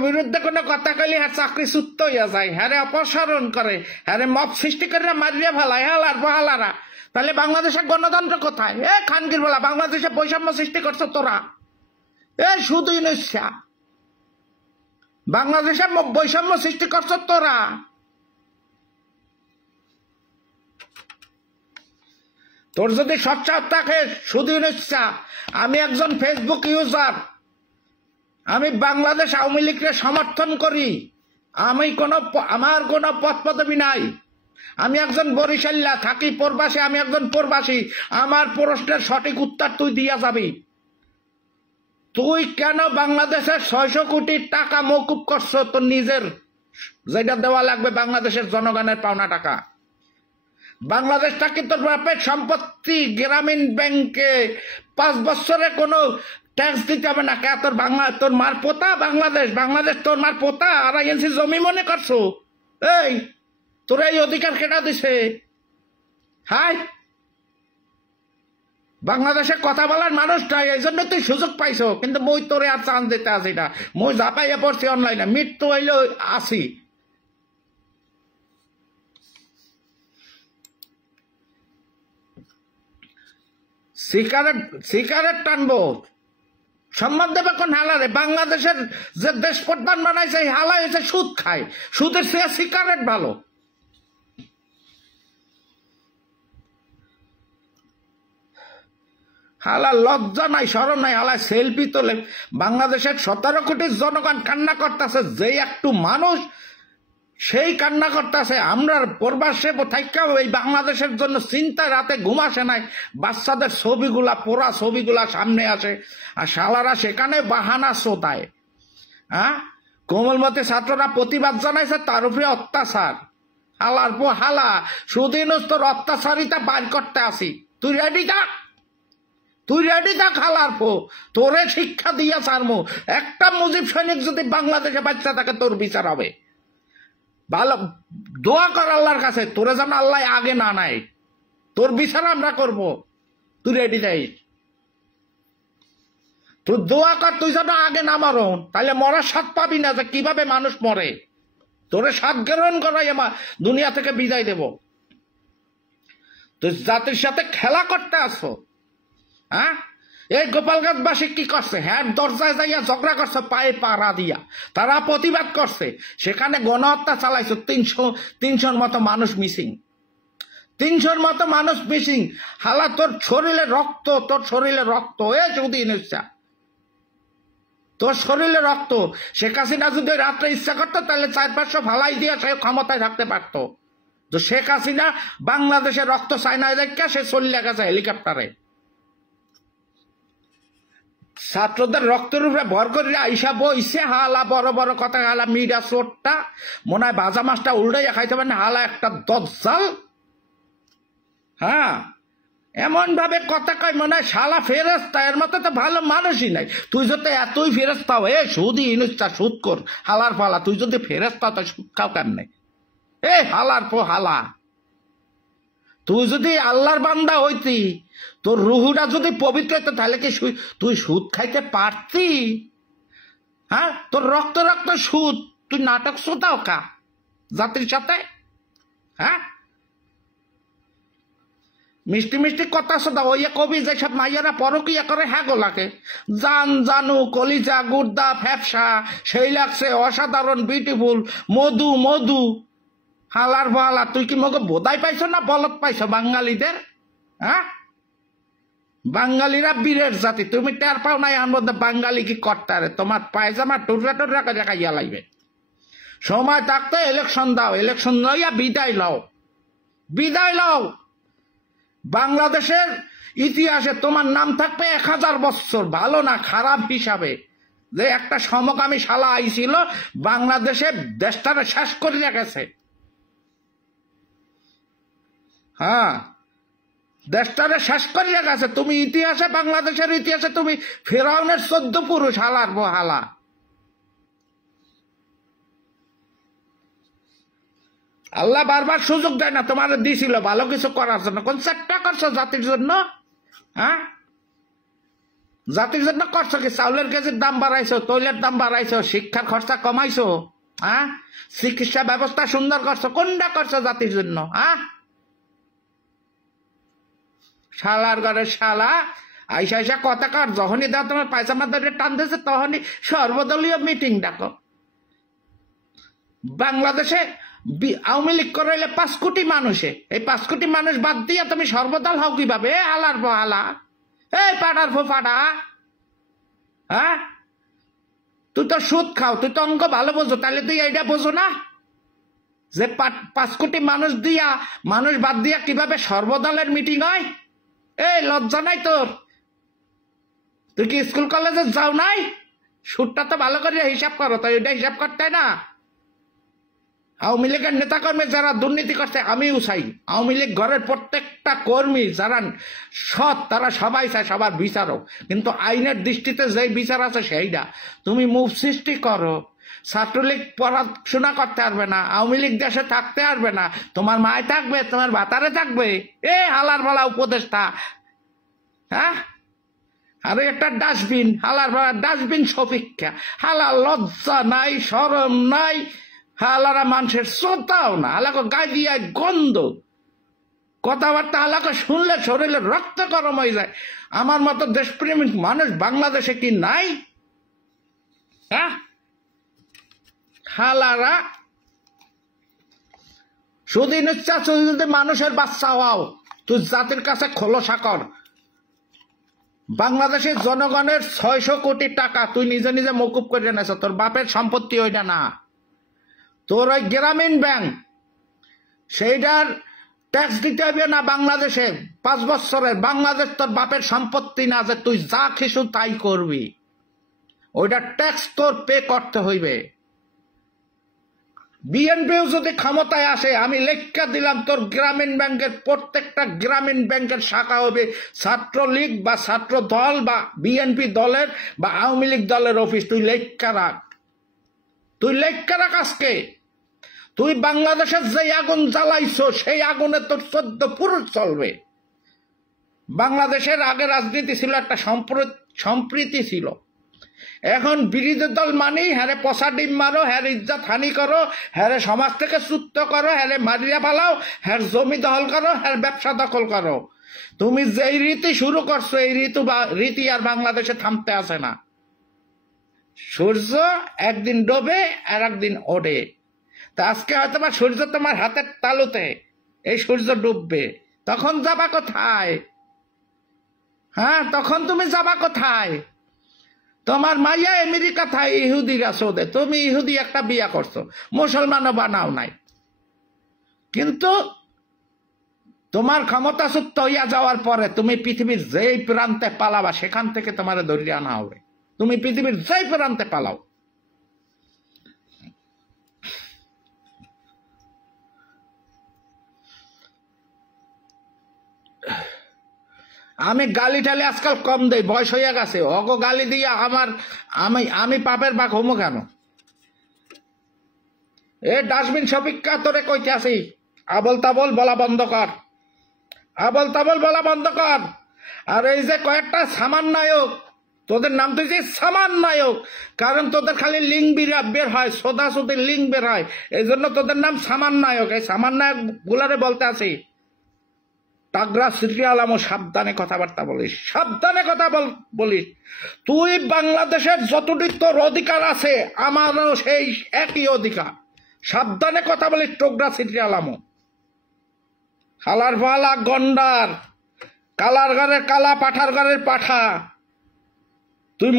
বিরুদ্ধে কোনো কথা কইলে হ্যাঁ চাকরি চুত্ত হইয়া যায়, হ্যাঁ অপসারণ করে, হ্যাঁ মত সৃষ্টি করে মারিয়া ফেলায় হালার পর হালারা। তাহলে বাংলাদেশের গণতন্ত্র কোথায়? এ খানকির বলা, বাংলাদেশে বৈষম্য সৃষ্টি করছো তোরা। এ শুধুই নইসা, বাংলাদেশে বৈষম্য সৃষ্টি করছো তোরা। তোর যদি সচ্চা থাকে শুধু নইসা। আমি একজন ফেসবুক ইউজার, আমি বাংলাদেশ আওয়ামী লীগকে সমর্থন করি। আমার কোনো পদ পদবি নাই। আমি একজন বরিশাল্লা, থাকি প্রবাসী। আমি একজন প্রবাসী। আমার প্রশ্নের সঠিক উত্তর তুই দিয়া যাবি। তুই কেন বাংলাদেশের 600 কোটি টাকা মওকুফ করছো তোর নিজের, যেটা দেওয়া লাগবে বাংলাদেশের জনগণের পাওনা টাকা? বাংলাদেশটা কি তোর বাপের সম্পত্তি? গ্রামীণ ব্যাংকে 5 বছরে কোনো ট্যাক্স দিতে হবে না? কে তোর মার পোতা বাংলাদেশ? বাংলাদেশ তোর মার পোতা? 2.5 ইঞ্চি জমি মনে করছো? এই তোর এই অধিকার কেটা দিছে? হাই, বাংলাদেশে কথা বলার মানুষটাই, এই জন্য তুই সুযোগ পাইছো। কিন্তু মই তোরে আর চান্স দিতে আসি না। মই ঝাপাইয়া পড়ছি অনলাইনে, মৃত্যু হইলে আসি। সিগারেট টানবো, সম্মান দেবে কোন হালারে? বাংলাদেশের যে দেশ প্রধান বানাইছে এই হালা এসে সুদ খায়, সুদের চেয়ে সিগারেট ভালো। হালা লজ্জা নাই, শরম নাই, হালা সেলফি তোলে। বাংলাদেশের 17 কোটি জনগণ কান্না করতেছে, যে একটু মানুষ সেই কান্না করতেছে। আমরা প্রবাসে থাইকাও এই বাংলাদেশের জন্য চিন্তা, রাতে ঘুম আসে নাই। বাচ্চাদের ছবিগুলা, পোড়া ছবিগুলা সামনে আসে, আর শালারা সেখানে বাহানা শ্রোতায়। হ্যাঁ, কোমলমতি ছাত্ররা প্রতিবাদ জানাইছে, তার উপরে অত্যাচার। হালার পো হালা, সুদিন তোর অত্যাচারিতা বাইর করতে আসি। তুই রেডি থাক, তুই রেডি থাক হালার পো, তোরে শিক্ষা দিয়া ছাড়মু। একটা মুজিব সৈনিক যদি বাংলাদেশে বাচ্চা থাকে তোর বিচার হবে। ভালো দোয়া কর আল্লাহর কাছে, তোরে যেন আল্লাহ আগে না নাই, তোর বিচার আমরা করব। তুই রেডি যাই, তুই দোয়া কর, তুই যেন আগে না মরো, তাহলে মরার স্বাদ পাবি না যে কিভাবে মানুষ মরে। তোরে স্বাদ গ্রহণ করাই আমার দুনিয়া থেকে বিদায় দেব। তুই জাতির সাথে খেলা করতে আসো। হ্যাঁ, এই গোপালগঞ্জবাসী কি করছে? হ্যাঁ, দরজায় যাইয়া ঝগড়া করছে পায়ে পাড়া দিয়া, তারা প্রতিবাদ করছে। সেখানে গণহত্যা চালাইছে, 300-র মতো মানুষ মিসিং, 300-র মতো মানুষ মিসিং। হালা তোর শরীরে রক্ত, তোর শরীরে রক্ত, এ যদি ইচ্ছা তোর শরীরে রক্ত। শেখ হাসিনা যদি রাত্রে ইচ্ছা করতো তাহলে 400-500 ফালাই দিয়া সে ক্ষমতায় থাকতে পারতো। তো শেখ হাসিনা বাংলাদেশের রক্ত চায়নায় দেখা সে চলে গেছে হেলিকপ্টারে। ছাত্রদের রক্তের উপরে ভর করে আইসা বইছে, হালা বড় বড় কথা। হালা মিডা চোরটা মনে হয় ভাজা মাছটা উল্টাইয়া খাইতে পারে না, হালা একটা দজ্জাল। হ্যাঁ, এমন ভাবে কথা কয় মনে হয় শালা ফেরেস্তা, এর মতো তো ভালো মানুষই নাই। তুই যদি এতই ফেরেস্তা, এ সুদ ইনুস্তা সুদ কর হালার ফালা, তুই যদি ফেরেস্তা তো সুদ খাও কেমনে? এ হালার পো হালা, তুই যদি আল্লাহর বান্দা হইতি, তোর রুহুটা যদি পবিত্র হইতো, তাহলে কি তুই সুদ খাইতে পারতি? হ্যাঁ, তোর রক্ত রক্ত সুদ, তুই নাটক শোধাও কা জাতির সাথে? হ্যাঁ, মিষ্টি মিষ্টি কথা শোধা ওই কবি যেসব মাইয়ারা পরকিয়া করে, হ্যাঁ গোলাকে জান জানু কলিজা গুর্দা ফ্যাপসা সেই লাগছে অসাধারণ বিউটিফুল মধু মধু। হালার বহালা, তুই কি মগে বোধাই পাইছো না বলত পাইছো বাঙালিদের? হ্যাঁ, বাঙালিরা বীরের জাতি, তুমি টের পাও নাই এর মধ্যে বাঙালি কি করতে? তোমার পায়জামা টুররা টুররা দেখাইয়া লাগবে। সময় থাকতে ইলেকশন দাও, ইলেকশন লইয়া বিদায় লও, বিদায় লও। বাংলাদেশের ইতিহাসে তোমার নাম থাকবে 1000 বছর, ভালো না খারাপ হিসাবে, যে একটা সমকামী শালা আইছিল বাংলাদেশে দেশটারে শেষ করে গেছে। হ্যাঁ, দেশটারে শেষ করে গেছে। তুমি ইতিহাসে, বাংলাদেশের ইতিহাসে তুমি ফেরাউনের 14 পুরুষ। হালার বহালা, আল্লাহ বারবার সুযোগ দেয় না, তোমার দিছিল ভালো কিছু করার জন্য। কোন চেষ্টা করছো জাতির জন্য? হ্যাঁ, জাতির জন্য করছো কি? চাউলের কেজির দাম বাড়াইছো, তৈলের দাম বাড়াইছো, শিক্ষার খরচা কমাইছো, হ্যাঁ, চিকিৎসা ব্যবস্থা সুন্দর করছো, কোনটা করছো জাতির জন্য? হ্যাঁ, শালার ঘরে শালা আইসা আইসা কথা কর। যখনই দাও তোমার পায়জামা ধরে টান দিয়েছে তখনই সর্বদলীয় মিটিং ডাকো। বাংলাদেশে আওয়ামী লীগ করাইলে 5 কোটি মানুষে, এই 5 কোটি মানুষ বাদ দিয়া তুমি সর্বদল হও কিভাবে? হালার বহালা, এই পাড়ার ফোফাটা। হ্যাঁ, তুই তো সুদ খাও, তুই তো অঙ্ক ভালো বোঝো, তাহলে তুই এইটা বোঝো না যে 5 কোটি মানুষ দিয়া, মানুষ বাদ দিয়া কিভাবে সর্বদলের মিটিং হয়? এই লজ্জা নাই তোর? তুই কি স্কুল কলেজে যাও নাই? সুদটা তো ভালো করে হিসাব করো, তো এটা হিসাব করতে না। আওয়ামী লীগের নেতাকর্মী যারা দুর্নীতি করছে আমিও চাই। আওয়ামী লীগ ঘরের প্রত্যেকটা কর্মী যারা সৎ তারা সবাই চায় সবার বিচারক, কিন্তু আইনের দৃষ্টিতে যেই বিচার আছে সেইটা। তুমি মুভ সৃষ্টি করো, ছাত্রলীগ পড়াশোনা করতে পারবে না, আওয়ামী লীগ দেশে থাকতে পারবে না, তোমার মায় থাকবে, তোমার ভাতারে থাকবে। এ হালার ভালা উপদেষ্টা, হ্যাঁ, আরে একটা ডাস্টবিন, হালার ভালা ডাস্টবিন সফিক্ষা। হালা লজ্জা নাই, শরম নাই, হালারা মানুষের শ্রদ্ধাও না, হালাকে গায়ে দিয়ে গন্ধ। কথাবার্তা আলাকা শুনলে শরীরে রক্ত গরম হয়ে যায়। আমার মতো দেশপ্রেমিক মানুষ বাংলাদেশে কি নাই? হ্যাঁ, হালারা সুদিন ইচ্ছা যদি মানুষের বাচ্চা হও, তুই জাতির কাছে খোলসা কর। বাংলাদেশের জনগণের 600 কোটি টাকা তুই নিজে নিজে মকুব করে নেছ। তোর বাপের সম্পত্তি ওইটা না, তোর ওই গ্রামীণ ব্যাংক, সেইটার ট্যাক্স দিতে হবে না বাংলাদেশে 5 বছরের। বাংলাদেশ তোর বাপের সম্পত্তি না যে তুই যা কিছু তাই করবি, ওইটা ট্যাক্স তোর পে করতে হইবে। বিএনপিও যদি ক্ষমতায় আসে, আমি লেখা দিলাম তোর গ্রামীণ ব্যাংকের প্রত্যেকটা গ্রামীণ ব্যাংকের শাখা হবে ছাত্রলীগ বা ছাত্র দল বা বিএনপি দলের বা আওয়ামী লীগ দলের অফিস। তুই লেখা রাখ, তুই লেখা রাখ। আজকে তুই বাংলাদেশের যে আগুন জ্বালাইছ সেই আগুনে তোর 14 পুরুষ চলবে। বাংলাদেশের আগে রাজনীতি ছিল একটা সম্প্রীতি ছিল। এখন বিরোধী দল মানেই হ্যারে পচা ডিম মারো, হ্যার ইজ্জত হানি করো, হ্যারে সমাজ থেকে চুক্ত করো, হ্যারে মারিয়া পালাও, হ্যার জমি দখল করো, হ্যার ব্যবসা দখল করো। তুমি যেই রীতি শুরু করছো এই রীতি আর বাংলাদেশে থামতে আসে না। সূর্য একদিন ডোবে আর একদিন ওঠে। তা আজকে হয়তো বা সূর্য তোমার হাতের তালুতে, এই সূর্য ডুববে, তখন যাবা কোথায়? হ্যাঁ, তখন তুমি যাবা কোথায়? তোমার মাইয়া আমেরিকা থাই ইহুদিরা সৌদে, তুমি ইহুদি একটা বিয়া করছো, মুসলমানও বানাও নাই। কিন্তু তোমার ক্ষমতাচ্যুত হইয়া যাওয়ার পরে তুমি পৃথিবীর যেই প্রান্তে পালাবা সেখান থেকে তোমার ধরিয়ে আনা হবে। তুমি পৃথিবীর যেই প্রান্তে পালাও। আমি গালি টালি আজকাল কম দেই, বয়স হইয়া গেছে। অগ গালি দিয়া আমি পাপের বাঘ হমু কেন? এ ডাস্টবিন সপিকা তোরে কইতে আসি, আবল তাবল বলা বন্ধ কর, আবল তাবল বলা বন্ধ কর। আর এই যে কয়েকটা সামান্নায়ক, তোদের নাম তুই যে সামান্নায়ক, কারণ তোদের খালি লিঙ্ক বের হয়, সোদাসুদির লিঙ্ক বের হয়, এই জন্য তোদের নাম সামান্নায়ক। এই সামান্নায়ক গুলারে বলতে আসি, তাগরা সিরিয়াল আমো সাবধানে কথাবার্তা বলিস, সাবধানে কথা বলিস। তুই বাংলাদেশের যতটুক তোর অধিকার আছে আমারও সেই একই অধিকার। সাবধানে কথা বলিস টোগরা সিরিয়াল আমো। হালার ফালা গন্ডার, কালার ঘরের কালা, পাঠার ঘরের পাঠা। তুই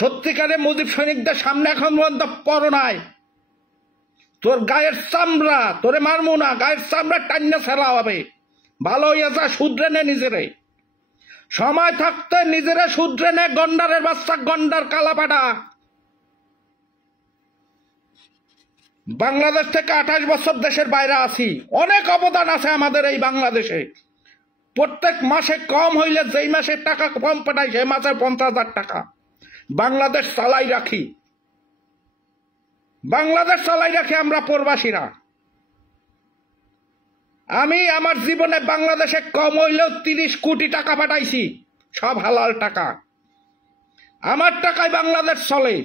সত্যিকারে মুজিব সৈনিকদের সামনে এখন পর্যন্ত পড়ো নাই। তোর গায়ের চামড়া, তোরে মারমু না, গায়ের চামড়া টান্না ফেলা হবে। ভালো হইয়া যা, শুধরে নে নিজেরে, সময় থাকতে নিজেরে শুধরে নে। গন্ডারের বাচ্চা, গন্ডার কালা পাঠা। বাংলাদেশ থেকে 28 বছর দেশের বাইরে আছি, অনেক অবদান আছে আমাদের এই বাংলাদেশে। প্রত্যেক মাসে কম হইলে যেই মাসে টাকা কম পাঠাই সেই মাসে 50,000 টাকা বাংলাদেশ চালাই রাখি। বাংলাদেশ চালাই রাখি আমরা প্রবাসীরা। আমি আমার জীবনে বাংলাদেশে কম হইলেও 30 কোটি টাকা পাঠাইছি, সব হালাল টাকা। আমার টাকায় বাংলাদেশ চলে।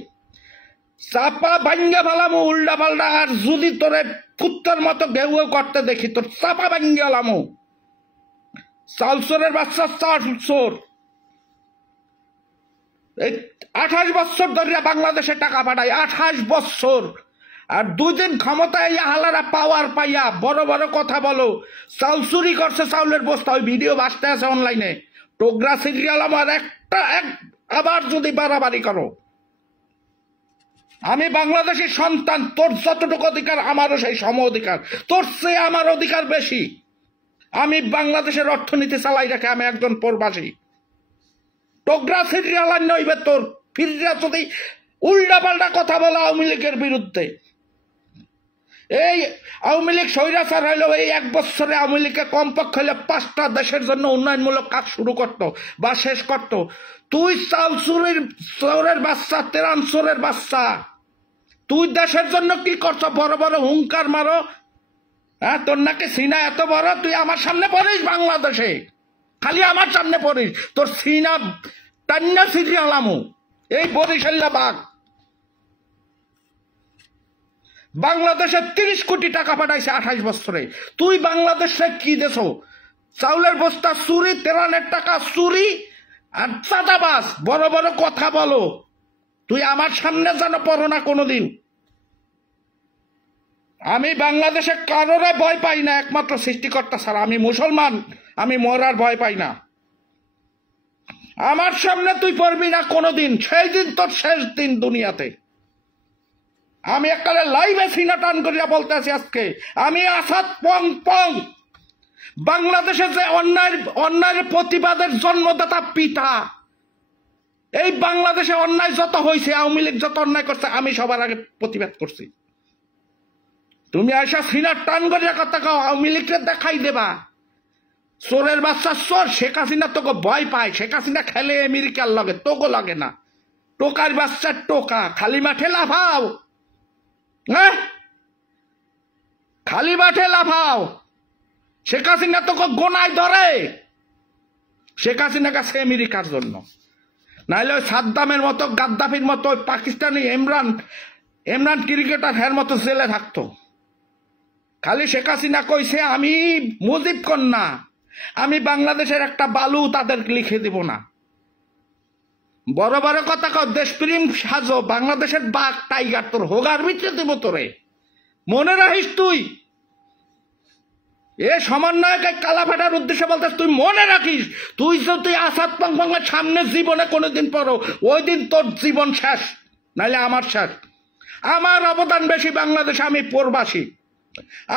চাপা ভাঙ্গা ফালামো উল্টা পাল্টা, আর যদি তোরে কুত্তার মতো ঘেউ করতে দেখি তোর চাপা ভাঙ্গা লামো। চালচোরের বাচ্চা, চালচোর। এই 28 বছর ধরে বাংলাদেশে টাকা পাঠায়, 28 বছর। আর 2 দিন ক্ষমতায় হালারা পাওয়ার পাইয়া বড় বড় কথা বলো। চাল চুরি করছে, চাউলের বস্তা, ওই ভিডিও বাঁচতে আছে অনলাইনে। টোগরা সিরিয়াল আমার আবার যদি বাড়াবাড়ি করো। আমি বাংলাদেশের সন্তান, তোর যতটুকু অধিকার আমারও সেই সম অধিকার, তোর চেয়ে আমার অধিকার বেশি। আমি বাংলাদেশের অর্থনীতি চালাই রাখে, আমি একজন প্রবাসী। টোগরা সিরিয়াল নইবে তোর ফিরিয়া যদি উল্টা পাল্টা কথা বলা আওয়ামী লীগের বিরুদ্ধে। এই আওয়ামী লীগ স্বৈরাচার হইলেও এই 1 বছরে আওয়ামী লীগকে কমপক্ষে হইলে 5টা দেশের জন্য উন্নয়নমূলক কাজ শুরু করত বা শেষ করত। তুই চাল চোরের বাচ্চা, তেরান চোরের বাচ্চা, তুই দেশের জন্য কি করছ? বড় বড় হুঙ্কার মারো। হ্যাঁ, তোর নাকি সিনা এত বড়, তুই আমার সামনে পড়িস বাংলাদেশে, খালি আমার সামনে পড়িস, তোর সিনা টান্না ফিরিয়ালামু। এই বরিশাল্লা বাঘ বাংলাদেশে 30 কোটি টাকা পাঠাইছে 28 বছরে। তুই বাংলাদেশে কি দেছো? চাউলের বস্তা চুরি, তেরানের টাকা চুরি আর চাঁদাবাজ, বড় বড় কথা বলো। তুই আমার সামনে যেন পড়ো না কোনোদিন। আমি বাংলাদেশে কারোরে ভয় পাই না, একমাত্র সৃষ্টিকর্তা ছাড়া। আমি মুসলমান, আমি মরার ভয় পাই না। আমার সামনে তুই পড়বি না কোনোদিন, সেই দিন তোর শেষ দিন দুনিয়াতে। আমি এককালে লাইভে সিনা টান করিয়া বলতে আছি আজকে, আমি আসাদ পং পং, বাংলাদেশে যে অন্যায়ের প্রতিবাদের জন্মদাতা পিতা। এই বাংলাদেশে অন্যায় যত হয়েছে, আওয়ামী লীগ যত অন্যায় করছে, আমি সবার আগে প্রতিবাদ করছি। তুমি আইসা সিনার টান করিয়া কথা কও, আওয়ামী লীগকে দেখাই দেবা। চোরের বাচ্চা চোর, শেখ হাসিনা তোকে ভয় পায়। শেখ হাসিনা খেলে আমেরিকার লগে, তোকে লাগে না। টোকার বাচ্চার টোকা, খালি মাঠে লাফাও। হ্যাঁ, খালি মাঠে লাফাও। শেখ হাসিনা তোকে গোনায় ধরে। শেখ হাসিনা গেছে আমেরিকার জন্য, নাইলে ওই সাদ্দামের মতো, গাদ্দাফির মতো, ওই পাকিস্তানি ইমরান ক্রিকেটার হের মতো জেলে থাকতো। খালি শেখ হাসিনা কইছে আমি মুজিব কন্যা, আমি বাংলাদেশের একটা বালু তাদের লিখে দিব না। বড় বড় কথা কও, দেশপ্রেম সাজো, বাংলাদেশের বাঘ টাইগার তোর হোগার ভিতরে দেব তোরে। মনে রাখিস তুই, এ সমন্বয়কে কালাফাটার উদ্দেশ্যে বলতে, তুই মনে রাখিস, তুই আসাদ পঙ্গের সামনে জীবনে কোনোদিন পড়ো, ওই দিন তোর জীবন শেষ, নাইলে আমার শেষ। আমার অবদান বেশি বাংলাদেশে, আমি প্রবাসী।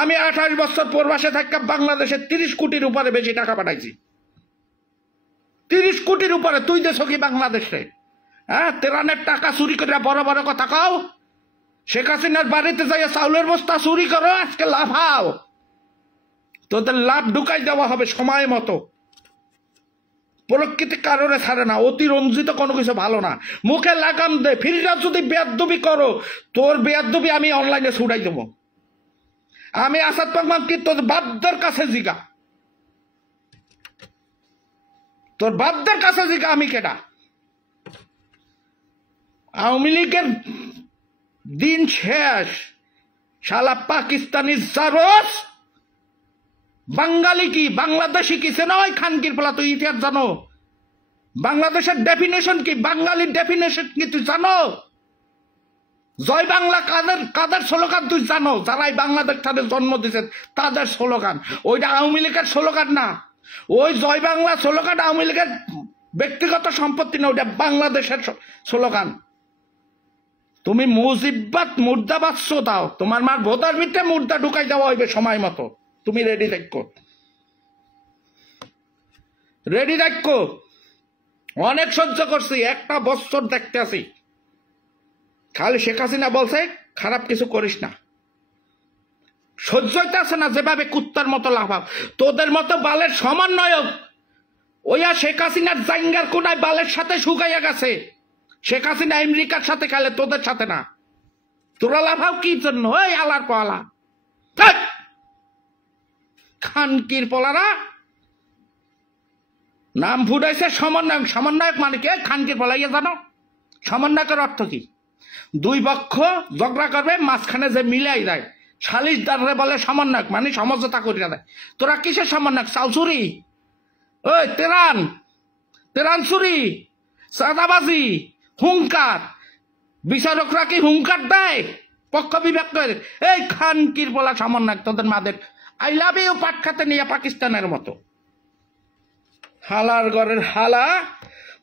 আমি 28 বছর প্রবাসে থাকা বাংলাদেশে 30 কোটির উপরে বেশি টাকা পাঠাইছি। 30 কোটির উপরে। তুই দেশ কি বাংলাদেশে? হ্যাঁ, তেরানের টাকা চুরি করে বড় বড় কথা কও। শেখ হাসিনার বাড়িতে যাইয়া চাউলের বস্তা চুরি করো, আজকে লাফাও। তোদের লাভ ঢুকাই দেওয়া হবে সময় মতো। প্রকৃতি কারণে ছাড়ে না, অতিরঞ্জিত কোনো কিছু ভালো না। মুখে লাগাম দে, ফিররা যদি বেয়াদবি করো, তোর বেয়াদবি আমি অনলাইনে ছুড়াই দেবো। আমি আসাদ পাকমান কি তোর বাপদের কাছে জিগা, তোর বাপদের কাছে জিগা আমি কেডা। আওয়ামী লীগের দিন শেষ। শালা পাকিস্তানি জারস, বাঙালি কি বাংলাদেশি কি সে নয়। খানকির পোলা, তুই ইতিহাস জানো? বাংলাদেশের ডেফিনেশন কি, বাঙালির ডেফিনেশন কি তুই জানো? জয় বাংলা কাদের স্লোগান তুই জানো? যারাই বাংলাদেশ তাদের জন্ম দিয়েছে তাদের স্লোগান। ওইটা আওয়ামী লীগের স্লোগান না। ওই জয় বাংলা স্লোগান আওয়ামী লীগের ব্যক্তিগত সম্পত্তি না, ওইটা বাংলাদেশের স্লোগান। তুমি মুজিববাদ মুর্দাবাদ দাও, তোমার মার ভোটার ভিতরে মুর্দা ঢুকাই দেওয়া হইবে সময় মতো। তুমি রেডি থাকো, রেডি থাকো। অনেক সহ্য করছি, একটা বছর দেখতে আসি। খালি শেখ হাসিনা বলছে খারাপ কিছু করিস না, সহ্য হইতে আসে না। যেভাবে কুত্তার মতো লাফাও, তোদের মতো বালের সমন্বয়ক ওইয়া শেখ হাসিনার জাঙ্গার কোনায় বালের সাথে শুকাইয়া গেছে। শেখ হাসিনা আমেরিকার সাথে খেলে, তোদের সাথে না। তোরা লাফাও কি জন্য? ওই আলার পালা খানকির পোলারা নাম ফুটাইছে সমন্বয়ক। সমন্বয়ক মানে কে? খানকির পোলাইয়া জানো সমন্বয়কের অর্থ কি? দুই পক্ষ ঝগড়া করবে, মাঝখানে যে মিলাই দেয় সালিশদাররে বলে সমন্বয়ক, মানে সমঝোতা করিয়া দেয়। তোরা কিসের সমন্বয়ক? চাল চুরি, ওই তেরান চুরি, চাঁদাবাজি, হুঙ্কার। বিচারকরা কি হুঙ্কার দেয়? পক্ষ বিভক্ত হয়ে এই খানকির পোলা সমন্বয়ক তোদের মাদের। আই লাভ ইউ পাট খাতে নিয়ে পাকিস্তানের মতো। হালার ঘরের হালা,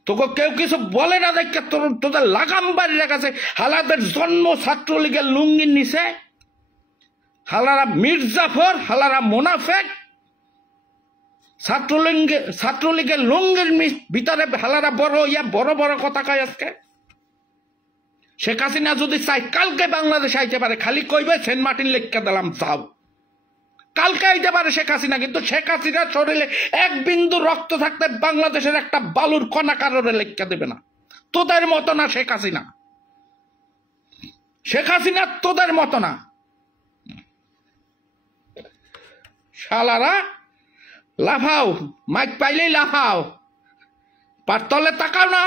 তোকে কেউ কিছু বলে না দেখে তোদের লাগাম বাড়ি রেখেছে। হালাদের জন্ম ছাত্রলীগের লুঙ্গির নিচে। হালারা মির্জাফর, হালারা মোনাফেক। ছাত্রলীগের লুঙ্গির ভিতরে হালারা বড় বড় কথা কয়। আজকে শেখ হাসিনা যদি চাই কালকে বাংলাদেশে আইতে পারে, খালি কইবে সেন্ট মার্টিন লেখা দিলাম যাও। কালকে আইতে পারে শেখ হাসিনা, কিন্তু শেখ হাসিনার শরীরে এক বিন্দু রক্ত থাকতে বাংলাদেশের একটা বালুর কণা কারোরে লেখা দেবে না। তোদের মতো না শেখ হাসিনা, শেখ হাসিনা তোদের মতো না। শালারা লাফাও, মাইক পাইলেই লাফাও। পার তলে তাকাও না,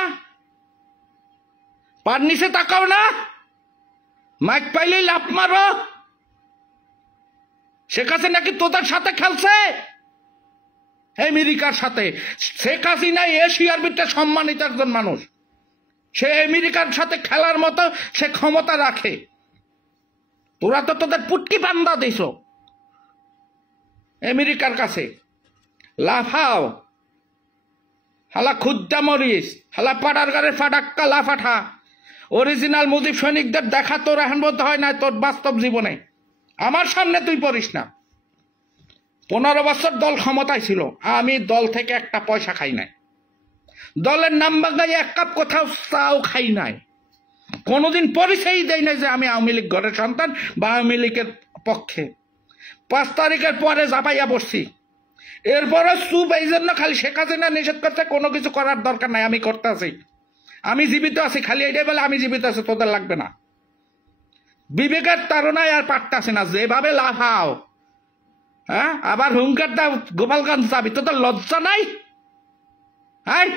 পার নিচে তাকাও না, মাইক পাইলেই লাফ মারো। শেখ হাসিনা কি তোদের সাথে খেলছে? আমেরিকার সাথে। শেখ হাসিনা এশিয়ার ভিতরে সম্মানিত একজন মানুষ, সে আমেরিকার সাথে খেলার মতো সে ক্ষমতা রাখে। তোরা তো তোদের পুটকি বান্দা দিস আমেরিকার কাছে। লাফাও হালা খুদ্দা মরিস, হালা পাড়ার গাড়ে ফাটাক্কা লাফাঠা। অরিজিনাল মুজিব সৈনিকদের দেখা তোর এখন বলতে হয় না তোর বাস্তব জীবনে। আমার সামনে তুই পড়িস না। 15 বছর দল ক্ষমতায় ছিল, আমি দল থেকে একটা পয়সা খাই নাই, দলের নাম বাংলায় এক কাপ কোথাও চাও খাই নাই, কোনোদিন পরিচয়ই দেয় নাই যে আমি আওয়ামী লীগ ঘরের সন্তান বা আওয়ামী লীগের পক্ষে। 5 তারিখের পরে জাপাইয়া বসছি, এরপরে চুপ। এই জন্য খালি শেখ হাসিনা নিষেধ করতে, কোনো কিছু করার দরকার নাই, আমি করতে আছি, আমি জীবিত আছি, খালি এটাই বলে আমি জীবিত আছি, তোদের লাগবে না। বিবেকের তাড়নায় আর পারতাছি না, যেভাবে লাফাও। হ্যাঁ, আবার হুঙ্কার দাও গোপালগঞ্জ যাবি, তোদের লজ্জা নাই? হ্যাঁ,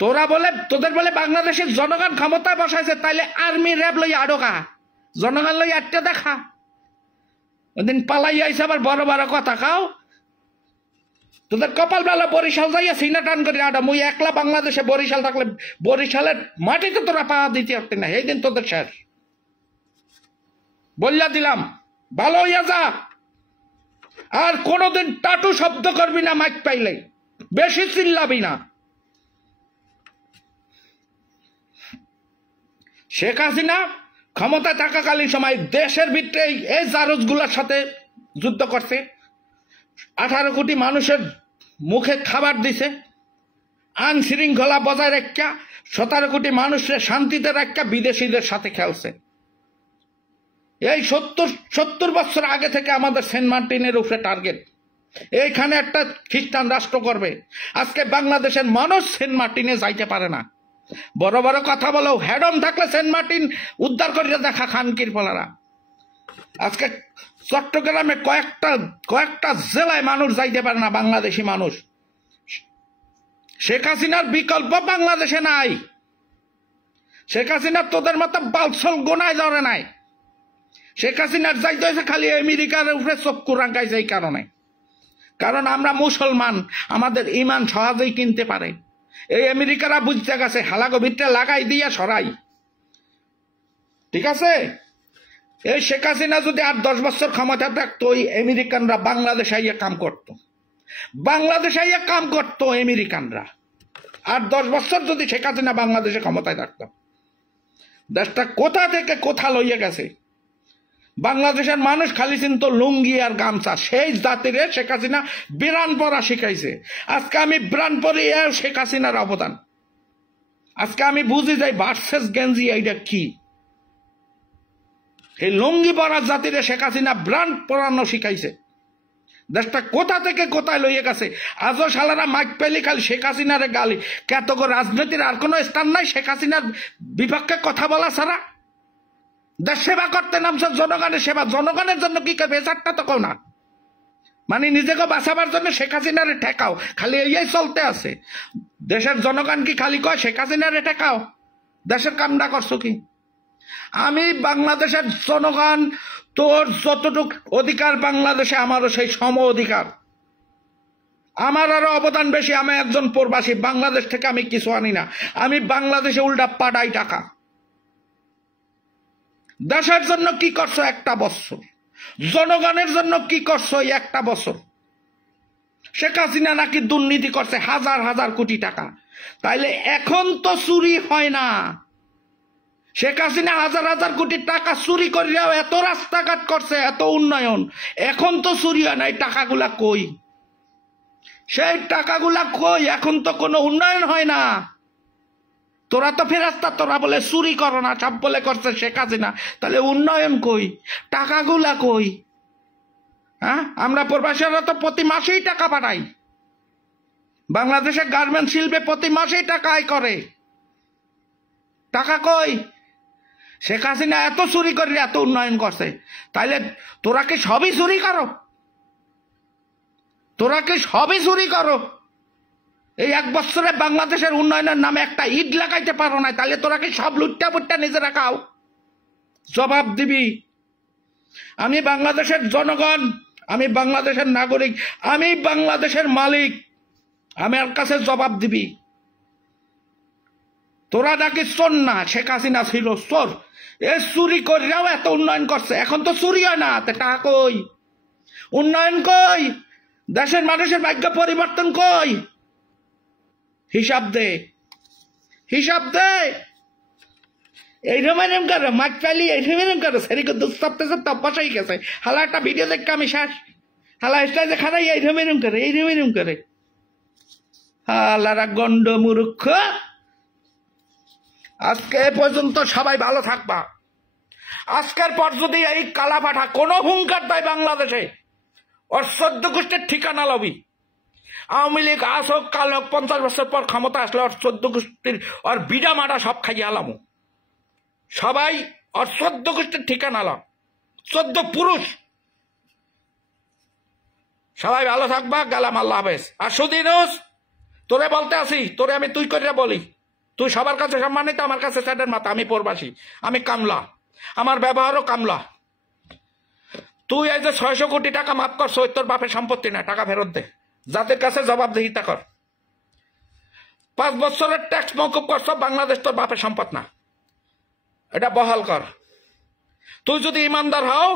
তোরা বলে তোদের বলে বাংলাদেশের জনগণ ক্ষমতায় বসাইছে, তাইলে আর্মি র্যাব লই আড়োকা, জনগণ লই আটটা দেখা। ওদিন পালাই আইসে আবার বড় বড় কথা খাও। তোদের কপাল বেলা বরিশাল যাইয়া সিনা টান করে আডা। মুই একলা বাংলাদেশে বরিশাল থাকলে বরিশালের মাটিতে তোরা পা দিতে পারতি না, এই দিন তোদের শেষ। বললা দিলাম, ভালো হইয়া যা, আর কোনোদিন টাটু শব্দ করবি না, মাইক পাইলে বেশি চিল্লাবি না। শেখ হাসিনা ক্ষমতায় থাকাকালীন সময় দেশের ভিতরে এই জারজগুলোর সাথে যুদ্ধ করছে, 18 কোটি মানুষের মুখে খাবার দিছে, আইন শৃঙ্খলা বজায় রাখা 17 কোটি মানুষের শান্তিতে রাখা বিদেশিদের সাথে খেলছে। এই 70 বছর আগে থেকে আমাদের সেন্ট মার্টিনের উপরে টার্গেট, এইখানে একটা খ্রিস্টান রাষ্ট্র করবে। আজকে বাংলাদেশের মানুষ সেন্ট মার্টিনে যাইতে পারে না। বড় বড় কথা বলো, হেডম থাকলে সেন্ট মার্টিন উদ্ধার করে দেখা খানকির ফলারা। আজকে চট্টগ্রামে কয়েকটা জেলায় মানুষ যাইতে পারে না, বাংলাদেশি মানুষ। শেখ হাসিনার বিকল্প বাংলাদেশে নাই। শেখ হাসিনার তোদের মতো বালছল গোনায় ধরে নাই। শেখ হাসিনার যাইতে হয়েছে খালি আমেরিকার উপরে চক্ষু রাঙ্গাইছে এই কারণে, কারণ আমরা মুসলমান, আমাদের ইমান সহজেই কিনতে পারে। এই আমেরিকারা বুঝতে গেছে, হালাগো ভিতরে লাগাই দিয়া সরাই। ঠিক আছে, এই শেখ হাসিনা যদি আর 10 বছর ক্ষমতা থাকতো, ওই আমেরিকানরা বাংলাদেশে আইয়া কাম করতো, বাংলাদেশে আইয়া কাম করতো আমেরিকানরা। আর 10 বছর যদি শেখ হাসিনা বাংলাদেশে ক্ষমতায় থাকতো, দেশটা কোথা থেকে কোথা লইয়া গেছে। বাংলাদেশের মানুষ খালি চিন্ত লুঙ্গি আর গামছা, সেই জাতিরে শেখ হাসিনা বিরান পরা শিখাইছে। আজকে আমি বিরান পরি, শেখ হাসিনার অবদান। আজকে আমি বুঝি যাই ভার্সেস গেঞ্জি এইটা কি। এই লুঙ্গি পরা জাতিরে শেখ হাসিনা ব্রান্ড পরানো শিখাইছে। দেশটা কোথা থেকে কোথায় লইয়ে গেছে। আজও শালারা মাইক পেলি খালি শেখ হাসিনারে গালি। কত রাজনীতির আর কোনো স্থান নাই শেখ হাসিনার বিপক্ষে কথা বলা ছাড়া। দেশ সেবা করতে নামছে, জনগণের সেবা। জনগণের জন্য কি করবে, চারটা তো কও না। মানে নিজেকে বাঁচাবার জন্য শেখ হাসিনারে ঠেকাও, খালি এই চলতে আছে। দেশের জনগণ কি খালি কয় শেখ হাসিনারে ঠেকাও? দেশের কামটা করছো কি? আমি বাংলাদেশের জনগণ, তোর যতটুক অধিকার বাংলাদেশে, আমারও সেই সম অধিকার। আমার আরো অবদান বেশি। আমি একজন প্রবাসী, বাংলাদেশ থেকে আমি কিছু আনি না। আমি বাংলাদেশে উল্টা পাঠাই টাকা। দেশের জন্য কি করছো 1টা বছর, জনগণের জন্য কি করছো 1টা বছর। শেখ হাসিনা নাকি দুর্নীতি করছে হাজার হাজার কোটি টাকা, তাইলে এখন তো চুরি হয় না। শেখ হাসিনা হাজার হাজার কোটি টাকা চুরি করিয়াও এত রাস্তাঘাট করছে, এত উন্নয়ন, এখন তো চুরি হয় না। এই টাকাগুলা কই? সেই টাকাগুলা কই? এখন তো কোনো উন্নয়ন হয় না। তোরা তো ফেরাস্তা, তোরা বলে চুরি করো না, সব বলে করছে শেখ হাসিনা, তাহলে উন্নয়ন কই? টাকাগুলা কই? হ্যাঁ, আমরা প্রবাসীরা তো প্রতি মাসেই টাকা পাঠাই। বাংলাদেশের গার্মেন্টস শিল্পে প্রতি মাসেই টাকা আয় করে। টাকা কই? শেখ হাসিনা এত চুরি করে এত উন্নয়ন করছে, তাইলে তোরা কি সবই চুরি করো? তোরা কি সবই চুরি করো? এই 1 বছরে বাংলাদেশের উন্নয়নের নামে একটা ইট লাগাইতে পারো না, তাহলে তোরা কি সব লুটটা পুট্টা নিজেরা খাও? জবাব দিবি। আমি বাংলাদেশের জনগণ, আমি বাংলাদেশের নাগরিক, আমি বাংলাদেশের মালিক। আমার কাছে জবাব দিবি। তোরা নাকি চোর না, শেখ হাসিনা ছিল চোর। এ চুরি করিয়াও এত উন্নয়ন করছে, এখন তো চুরি হয় না, টাকা কই? উন্নয়ন কই? দেশের মানুষের ভাগ্য পরিবর্তন কই? হিসাব দে, হিসাব দে। এইরকম এরম করে মাছ পাইলি, এইরকম এরম করে সেরিকে দুঃসপ্তে সপ্তাহ বসাই গেছে। হালা একটা ভিডিও দেখে আমি শেষ। হালা স্টাইলে খারাই এইরকম এরম করে, এইরকম এরম করে। হালারা গন্ড মূর্খ। আজকে পর্যন্ত সবাই ভালো থাকবা। আজকের পর যদি এই কালাপাঠা কোনো হুঙ্কার দেয় বাংলাদেশে, ওর 14 গোষ্ঠীর ঠিকানা লবি। আওয়ামী লীগ আজ হোক কাল হোক, 50 বছর পর ক্ষমতা আসলে ওর 14 গোষ্ঠীর ওর বিডা মাটা সব খাইয়ে আলামু। সবাই ওর 14 গোষ্ঠীর ঠিকানা ল, 14 পুরুষ। সবাই ভালো থাকবা, গেলাম, আল্লাহ হাফেজ। আর সুদিনুস, তোরে বলতে আসি, তোরে আমি তুই করে বলি। তুই সবার কাছে সম্মানিত, আমার কাছে স্যাটের মাথা। আমি প্রবাসী, আমি কামলা, আমার ব্যবহারও কামলা। তুই এই যে 600 কোটি টাকা মাফ করছো, তোর বাপের সম্পত্তি না, টাকা ফেরত দে। যাদের কাছে জবাবদিহিতা কর। 5 বছরের ট্যাক্স মকুব করছো, বাংলাদেশ তোর বাপের সম্পদ না, এটা বহাল কর। তুই যদি ইমানদার হও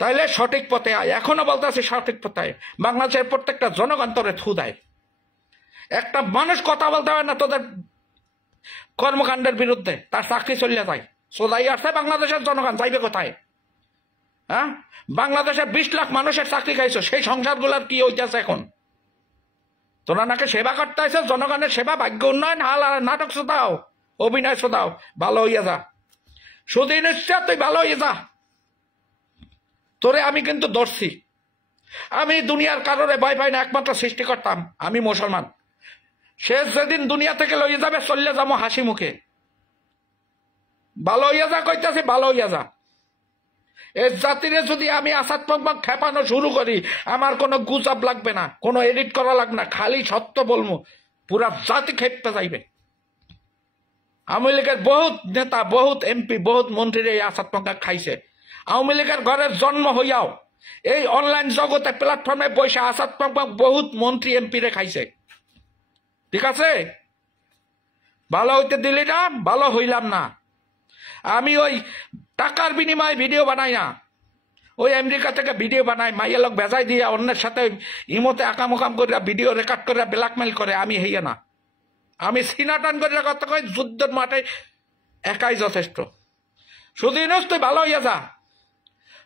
তাহলে সঠিক পথে আয়। এখনো বলতে আছি সঠিক পথে আয়। বাংলাদেশের প্রত্যেকটা জনগণ তোরে থু দেয়। একটা মানুষ কথা বলতে হয় না তোদের কর্মকাণ্ডের বিরুদ্ধে, তার চাকরি চলিয়ে যায়। সোজাই আসছে বাংলাদেশের জনগণ, যাইবে কোথায়? হ্যাঁ, বাংলাদেশের 20 লাখ মানুষের চাকরি খাইছো, সেই সংসারগুলোর কি হইতেছে এখন? তোরা নাকি সেবা করতে হয়েছে, জনগণের সেবা, ভাগ্য উন্নয়ন, হাল আর নাটক শোধাও, অভিনয় শোধাও। ভালো হইয়া যা, সুদিন ইচ্ছা তুই ভালো হইয়া যা। তোরে আমি কিন্তু ধরছি। আমি দুনিয়ার কারণে ভয় পাই না, একমাত্র সৃষ্টি করতাম। আমি মুসলমান। শেষ যেদিন দুনিয়া থেকে লইয়ে যাবে, চললে যাবো হাসি মুখে। ভালো হইয়া যা কইতাছি, ভালো হইয়া যা। এই জাতিরে যদি আমি আসাত্মক খেপানো শুরু করি, আমার কোনো গুজব লাগবে না, কোনো এডিট করা লাগবে না, খালি সত্য বলবো, পুরা জাতি খেপতে যাইবে। আওয়ামী লীগের বহুত নেতা, বহুত এমপি, বহুত মন্ত্রীর এই আসাত্মক খাইছে। আওয়ামী লীগের ঘরের জন্ম হইয়াও এই অনলাইন জগতে প্ল্যাটফর্মে বসে আসাত্মক বহুত মন্ত্রী এমপি রে খাইছে। ঠিক আছে, ভালো হইতে দিলি না, ভালো হইলাম না। আমি ওই টাকার বিনিময়ে ভিডিও বানাই না। ওই আমেরিকা থেকে ভিডিও বানাই, মাইয়া লোক বেজাই দিয়ে অন্যের সাথে ইমোতে আকাম করে ভিডিও রেকর্ড করে ব্ল্যাকমেল করে। আমি হইয়া না, আমি সিনাটান করে কথা কই, যুদ্ধের মাঠে একাই যথেষ্ট। শুধু ইনুস তুই ভালো হইয়া যা।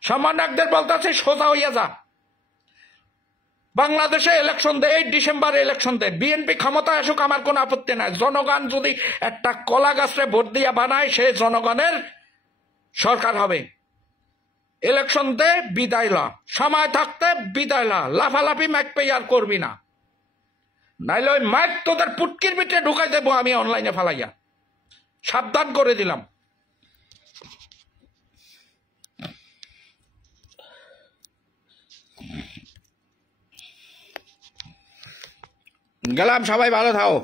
সম্মানকদের বলতেছে সোজা হইয়া যা। বাংলাদেশে ইলেকশন দে, 8 ডিসেম্বর ইলেকশন দে। বিএনপি ক্ষমতায় আসুক, আমার কোনো আপত্তি নাই। জনগণ যদি একটা কলা গাছরে ভোট দিয়া বানায়, সে জনগণের সরকার হবে। ইলেকশন দে, বিদায় লা, সময় থাকতে বিদায় লা। লাফালাফি ম্যাক পে আর করবি না, নাইলে ওই ম্যাক তোদের পুটকির ভিতরে ঢুকাই দেবো আমি অনলাইনে ফালাইয়া। সাবধান করে দিলাম। গেলাম, সবাই ভালো থাকো।